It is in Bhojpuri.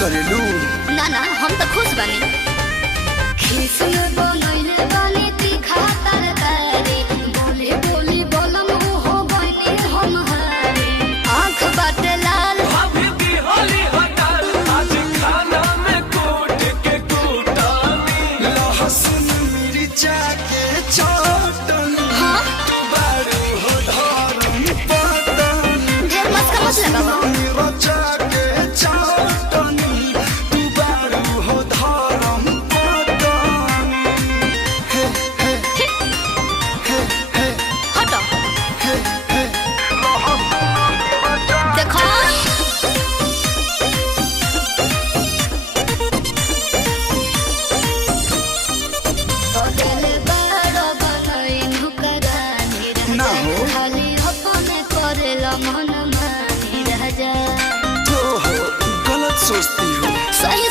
करेलू ना ना हम तो खुश बनी खीस में बनइले बानी तीखा तरकारी बोले बोली बोलम हो बनी हम हारे आँख बाटे लाल भाभी की होली हटाल आज खाना में कूट के कूटानी लहसुन मिर्चा के चटनी हाँ बारू हो धरम पतनी ढेर मस्का मत लगाओ मिर्चा के चटनी तू बारू हो धरम पतनी हे हे हे हे हटो हे हे देखो होटल बारो बनई नुकरानी ना हो। खाली अपने करेला मन मानी राजा तो हो गलत सोचती हो सही